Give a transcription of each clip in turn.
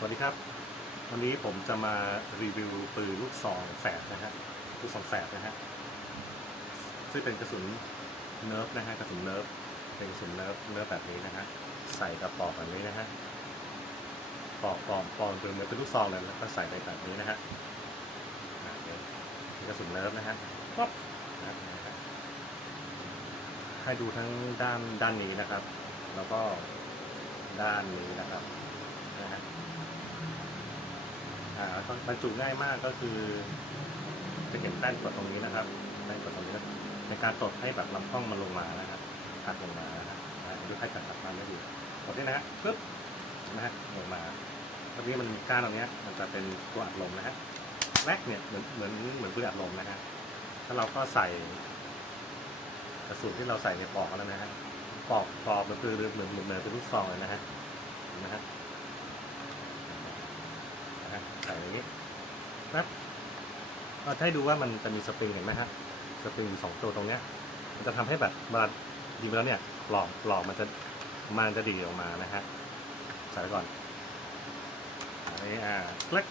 สวัสดีครับ วันนี้ผมจะมารีวิวปืนลูกซองแฝดนะฮะลูกซองแฝดนะฮะซึ่งเป็นกระสุนเนิร์ฟนะฮะกระสุนเนิร์ฟเป็นกระสุนเนิร์ฟเนิร์ฟแบบนี้นะฮะใส่กระปอกแบบนี้นะฮะปอกปอกปอกเป็นเหมือนเป็นลูกซองเลยแล้วก็ใส่ไปแบบนี้นะฮะเดี๋ยวนี่กระสุนเนิร์ฟนะฮะป๊อปให้ดูทั้งด้านด้านนี้นะครับ แล้วก็ด้านนี้นะครับนะฮะ อ่าก็ บรรจุง่ายมากก็คือ จะเห็นแป้นกดตรงนี้นะครับแป้นกดตรงนี้ในการตดให้แบบลำกล้องมันลงมานะครับหักลงมานะครับอ่าดูให้กัดกับมาได้ดีกดนี่นะฮะปึ๊บนะฮะลงมาตรงนี้มันก้านตรงนี้มันจะเป็นตัวอัดลมนะฮะแรกเนี่ยเหมือนเหมือนเหมือนปืนอัดลมนะฮะถ้าเราก็ใส่กระสุนที่เราใส่ในปอกแล้วนะฮะปอกปอกมันคือเหมือนเหมือนเหมือนเป็นลูกซองเลยนะฮะเห็นไหมฮะ นะฮะใส่อย่างนี้ ปั๊บก็ให้ดูว่ามันจะมีสปริงเห็นไหมฮะ สปริงอยู่สองตัวตรงเนี้ย มันจะทำให้แบบเวลายิงไปแล้วเนี่ยปลอกปลอกมันจะมันจะดีออกมานะฮะ ใส่ไปก่อนอันนี้อ่าคลิก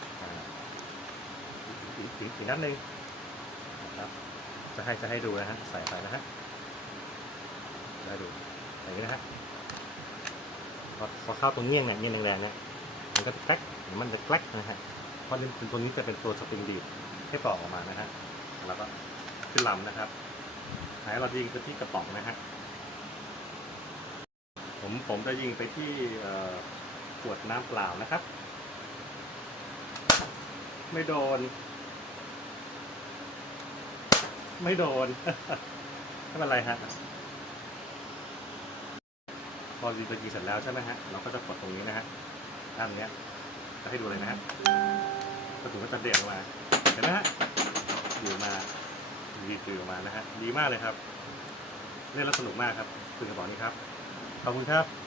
อีกอีกนัดหนึ่งนะครับ จะให้จะให้ดูนะฮะ ใส่ไปนะฮะจะให้ดูอย่างนี้นะฮะพอพอเข้าตรงเงี้ยงเนี่ยเงี้ยงแรงๆเนี่ยมันก็จะแกลกหรือมันจะแกลกนะฮะ เพราะตัวนี้จะเป็นตัวสปริงดีดให้ปลอกออกมานะฮะแล้วก็ขึ้นลำนะครับหายเรายิงไปที่กระป๋องนะฮะผมผมจะยิงไปที่ขวดน้ำเปล่านะครับ ไม่โดน ไม่โดนไม่เป็นไรฮะพอยิงไปยิงเสร็จแล้วใช่ไหมฮะเราก็จะกดตรงนี้นะฮะด้านเนี้ยจะให้ดูเลยนะฮะ ระสุนก็จะเด่นออกมาเห็นไหมฮะอยู่มาดีดออกมานะฮะดีมากเลยครับ เล่นแล้วสนุกมากครับคือกระบอกนี้ครับขอบคุณครับ